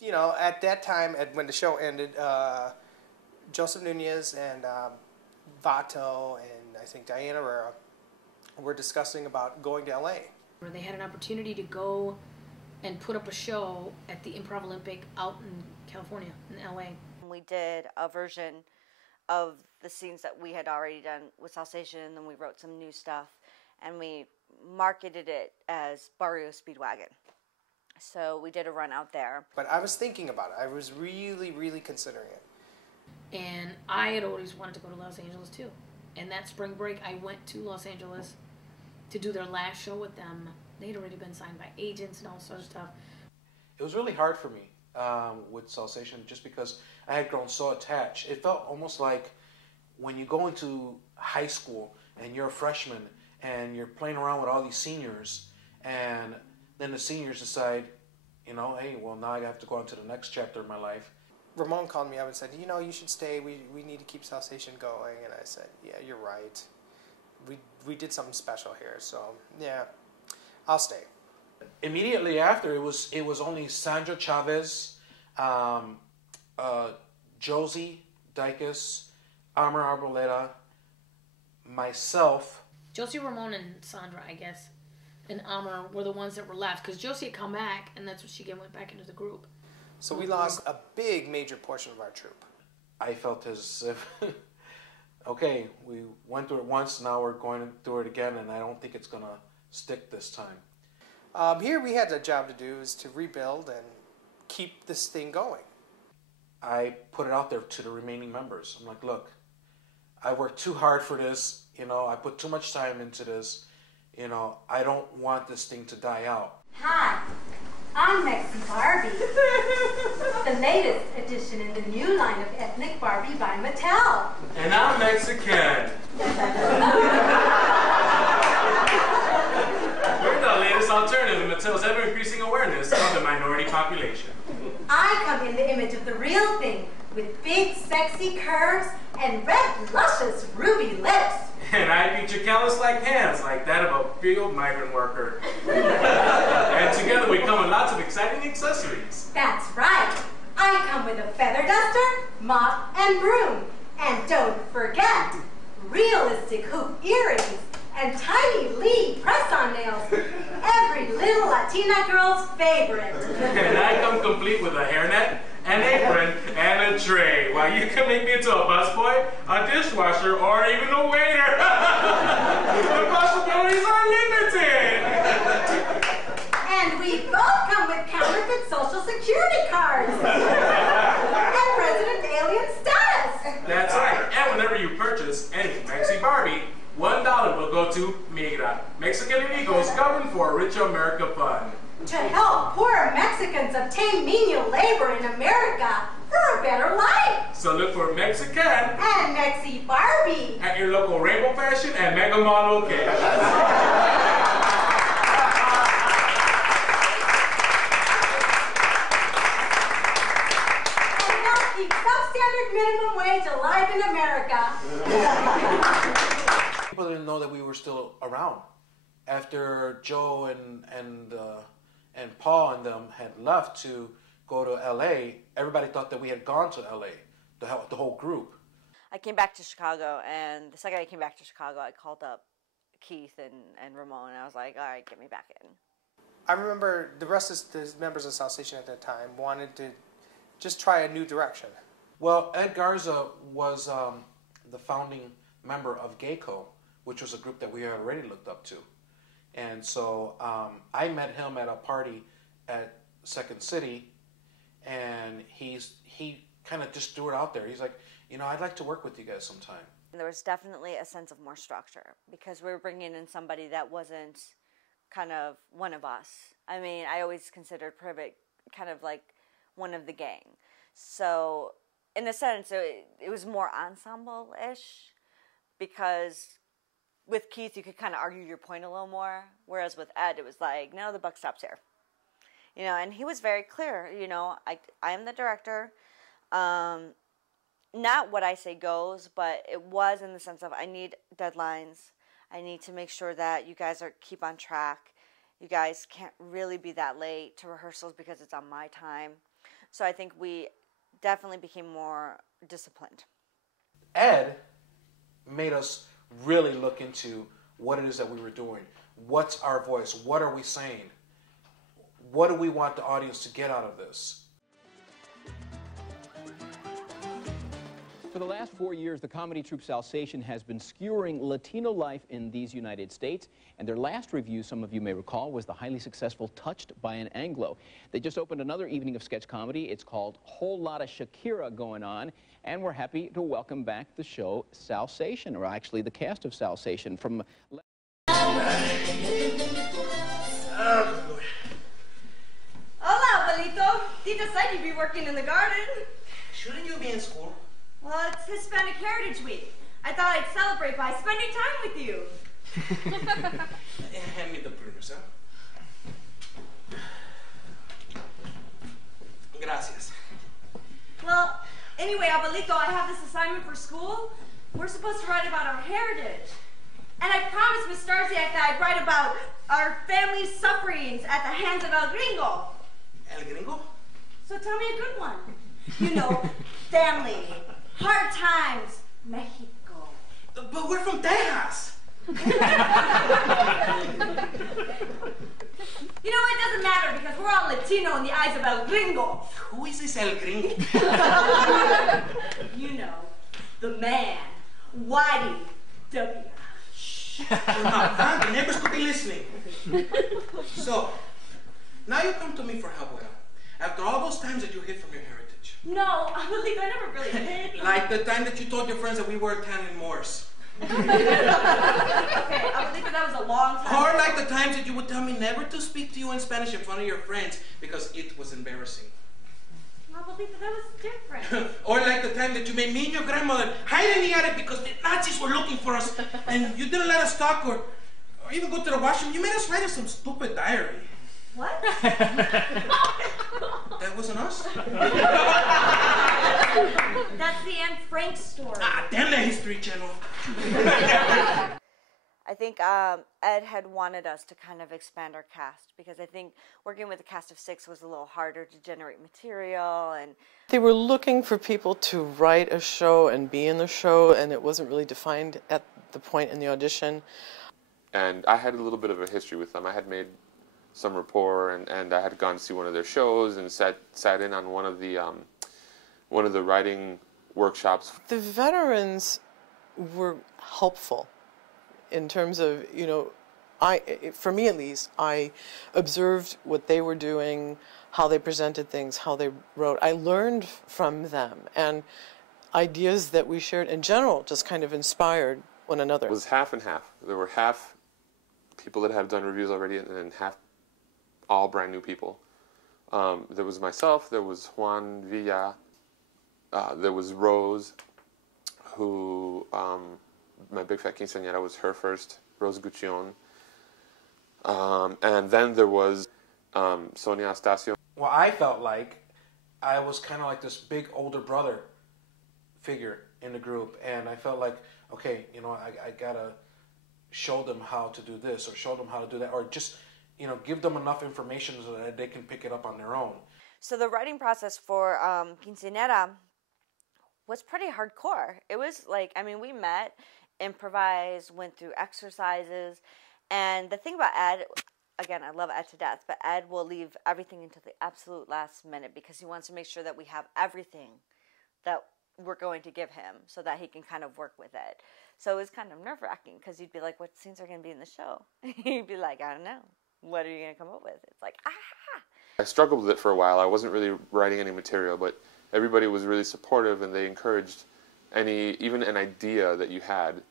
you know, at that time, when the show ended, Joseph Nunez and Vato and I think Diana Herrera were discussing about going to LA. They had an opportunity to go and put up a show at the Improv Olympic out in California, in LA. We did a version of the scenes that we had already done with Salsation, and then we wrote some new stuff, and we marketed it as Barrio Speedwagon. So we did a run out there. But I was thinking about it. I was really, really considering it. And I had always wanted to go to Los Angeles too. And that spring break, I went to Los Angeles to do their last show with them. They'd already been signed by agents and all sorts of stuff. It was really hard for me with Salsation just because I had grown so attached. It felt almost like when you go into high school and you're a freshman and you're playing around with all these seniors, and then the seniors decide, you know, hey, well, now I have to go on to the next chapter of my life. Ramon called me up and said, you know, you should stay. We need to keep Salsation going. And I said, yeah, you're right. We did something special here, so yeah, I'll stay. Immediately after, it was only Sandra Chavez, Josie Dicus, Amar Arboleda, myself. Josie, Ramon, and Sandra, I guess, and Amar were the ones that were left, because Josie had come back, and that's when she went back into the group. So we lost a big, major portion of our troupe. I felt as if, okay, we went through it once, now we're going through it again, and I don't think it's going to stick this time. Here we had a job to do, is to rebuild and keep this thing going. I put it out there to the remaining members. I'm like, look, I worked too hard for this, you know, I put too much time into this, you know, I don't want this thing to die out. Hi, I'm Mexi Barbie, the latest addition in the new line of ethnic Barbie by Mattel. And I'm Mexican. We're the latest alternative in Mattel's ever-increasing awareness of the minority population. I come in the image of the real thing, with big, sexy curves and red, luscious, ruby lips. And I feature callus-like hands like that of a field migrant worker. And together we come with lots of exciting accessories. That's right. I come with a feather duster, mop, and broom. And don't forget, realistic hoop earrings and tiny lead press-on nails. Every little Latina girl's favorite. And I come complete with a hairnet, an apron, and a tray, while you can make me into a busboy, a dishwasher, or even a waiter. The possibilities are limited. And we both come with counterfeit social security cards. And resident alien status. That's right. And whenever you purchase any Mexi Barbie, $1 will go to Migra, Mexican Amigos governed for a Rich America Fund. To help poor Mexicans obtain menial labor in America for a better life. So look for Mexican and Mexi Barbie at your local Rainbow Fashion and Mega Mall locations. And help keep substandard minimum wage alive in America. People didn't know that we were still around. After Joe and Paul and them had left to go to LA, everybody thought that we had gone to LA, the whole group. I came back to Chicago, and the second I came back to Chicago, I called up Keith and Ramon, and I was like, all right, get me back in. I remember the rest of the members of Salsation at that time wanted to just try a new direction. Well, Ed Garza was the founding member of Gayco, which was a group that we had already looked up to. And so I met him at a party at Second City, and he kind of just threw it out there. He's like, you know, I'd like to work with you guys sometime. There was definitely a sense of more structure because we were bringing in somebody that wasn't kind of one of us. I mean, I always considered Privet kind of like one of the gang. So in a sense, it was more ensemble-ish because with Keith, you could kind of argue your point a little more, whereas with Ed, it was like, no, the buck stops here. You know, and he was very clear, you know, I am the director. Not what I say goes, but it was in the sense of I need deadlines. I need to make sure that you guys keep on track. You guys can't really be that late to rehearsals because it's on my time. So I think we definitely became more disciplined. Ed made us really look into what it is that we were doing. What's our voice? What are we saying? What do we want the audience to get out of this? For the last 4 years, the comedy troupe Salsation has been skewering Latino life in these United States. And their last review, some of you may recall, was the highly successful Touched by an Anglo. They just opened another evening of sketch comedy. It's called Whole Lotta Shakira Going On. And we're happy to welcome back the show Salsation, or actually the cast of Salsation from... Hola, abuelito. Tita said you'd be working in the garden. Shouldn't you be in school? Well, it's Hispanic Heritage Week. I thought I'd celebrate by spending time with you. Hand me the pruners, huh? Gracias. Well, anyway, abuelito, I have this assignment for school. We're supposed to write about our heritage. And I promised Miss Starziak that I'd write about our family's sufferings at the hands of El Gringo. El Gringo? So tell me a good one. You know, family, hard times, Mexico. But we're from Texas. You know, it doesn't matter because we're all Latino in the eyes of El Gringo. Who is this El Gringo? You know, the man, Whitey W. The neighbors could be listening. So, now you come to me for help, Abuela. After all those times that you hid from your heritage. No, abuelito, I never really hid. Like the time that you told your friends that we were Italian Moors. Okay, abuelito, that was a long time Or ago. like the times that you would tell me never to speak to you in Spanish in front of your friends because it was embarrassing. Abuelito, that was different. Or like the time that you made me and your grandmother hide in the attic because the Nazis were looking for us and you didn't let us talk or even go to the washroom. You made us write in some stupid diary. What? That wasn't us? That's the Anne Frank story. Ah, damn that History Channel. I think Ed had wanted us to kind of expand our cast because I think working with a cast of 6 was a little harder to generate material. And they were looking for people to write a show and be in the show, and it wasn't really defined at the point in the audition. And I had a little bit of a history with them. I had made some rapport, and I had gone to see one of their shows and sat in on one of the writing workshops. The veterans were helpful in terms of, you know, for me at least, I observed what they were doing, how they presented things, how they wrote. I learned from them, and ideas that we shared in general just kind of inspired one another. It was half and half. There were half people that had done reviews already, and then half all brand new people. There was myself, there was Juan Villa, there was Rose, who, my Big Fat Quinceañera was her first, Rose Guccion. And then there was Sonia Astacio. Well, I felt like I was kind of like this big older brother figure in the group, and I felt like, okay, you know, I gotta show them how to do this, or show them how to do that, or just, you know, give them enough information so that they can pick it up on their own. so the writing process for Quinceañera was pretty hardcore. It was like, I mean, we met, improvised, went through exercises, and the thing about Ed, again, I love Ed to death, but Ed will leave everything until the absolute last minute because he wants to make sure that we have everything that we're going to give him so that he can kind of work with it. So it was kind of nerve-wracking because you'd be like, what scenes are going to be in the show? He'd be like, I don't know. What are you going to come up with? It's like, ah! I struggled with it for a while. I wasn't really writing any material, but everybody was really supportive, and they encouraged even an idea that you had.